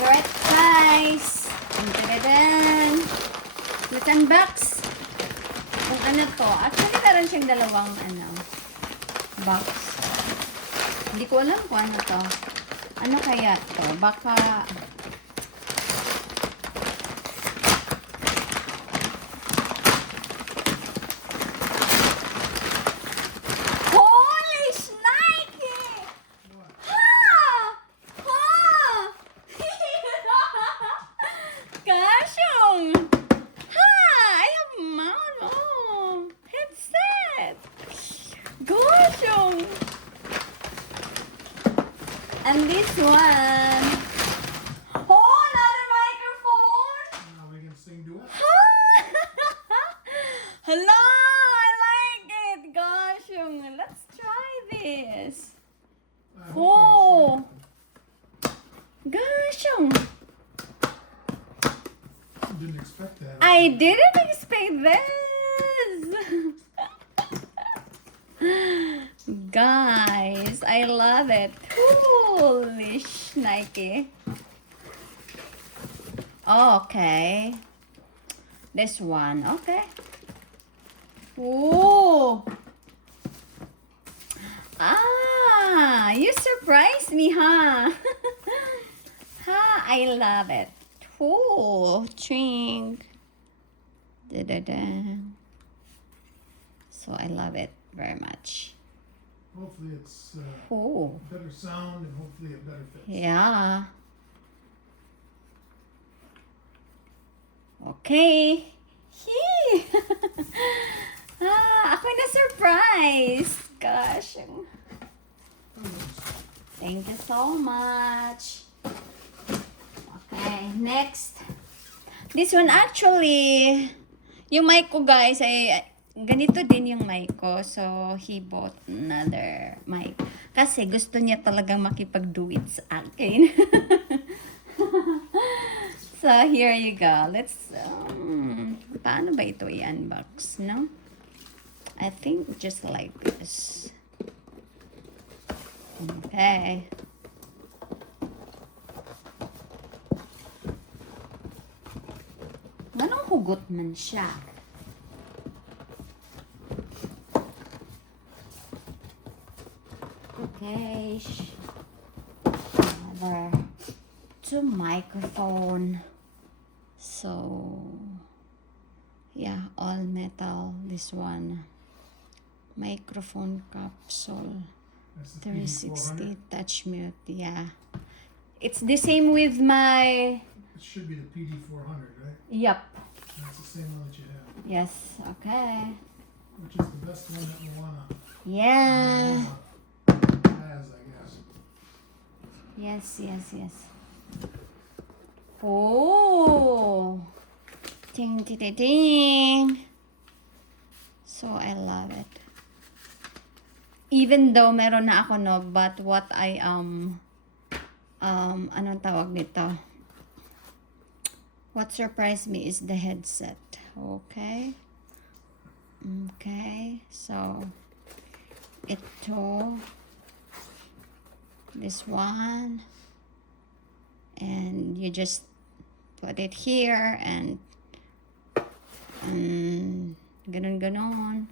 Alright, guys. Dun-dun-dun. Let's unbox. Kung ano to. Actually, meron siyang dalawang box. Hindi ko alam kung ano to. Ano kaya to? Baka... Holy Nike! Ha! Ha! Kasyong! Ha! I have mount. Oh! Headset! Goshong! And this one. Oh, another microphone! Now we can sing duet. Hello! I like it! Gosh, let's try this. I hope Oh! Gosh, they didn't expect that. I didn't expect this! Guys, I love it. Holy Nike. Okay. This one, okay. Oh! Ah, you surprised me, huh? Ha, I love it. Oh, ching. Da-da-da. So I love it very much. Hopefully it's Oh, better sound and hopefully it better fits. yeah. Okay. Hee! Ako na-surprise. Gosh. Thank you so much. Okay, next. This one actually, yung mic ko guys ay ganito din yung mic ko. So, he bought another mic. Kasi gusto niya talagang makipag-do-it sa akin. So, here you go. Let's, paano ba ito i-unbox, no? I think just like this. Okay. Anong hugot man siya? Okay. Another two microphone. So, yeah, all metal. This one. Microphone capsule. That's the 360 PD400. touch mute. Yeah. It's the same with my... It should be the PD400, right? Yup. That's the same one that you have. Yes. Okay. Which is the best one that Moana Yeah. has, I guess. Yes. Oh. Ding, ding, ding, ding. So, I love it. Even though meron na ako, no, but what I, anong tawag nito? What surprised me is the headset. Okay. Okay. So, ito. This one. And you just put it here and ganon.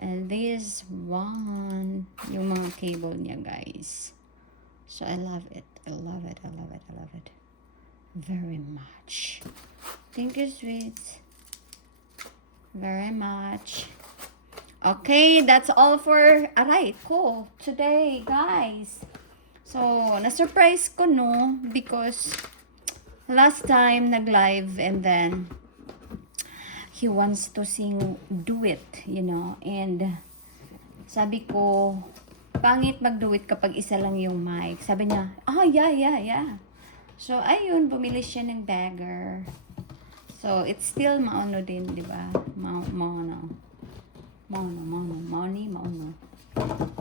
And this one, yung mga cable niya, guys. So, I love it. I love it very much. Thank you, sweets. Very much. Okay, that's all for aray ko today, guys. So, na-surprise ko, no? Because last time nag-live and then he wants to sing duet, you know. And sabi ko, pangit mag-duet kapag isa lang yung mic. Sabi niya, yeah. So, ayun, bumili siya ng dagger. So, it's still maono din, di ba? Maono.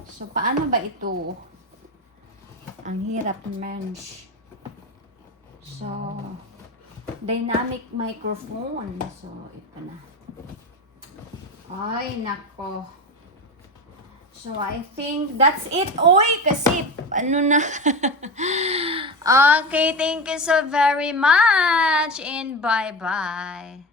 So, paano ba ito? Ang hirap mensch. So, dynamic microphone. So, ito na. Ay, nako. So, I think that's it. Oy, kasi, ano na. Okay, thank you so very much. And bye-bye.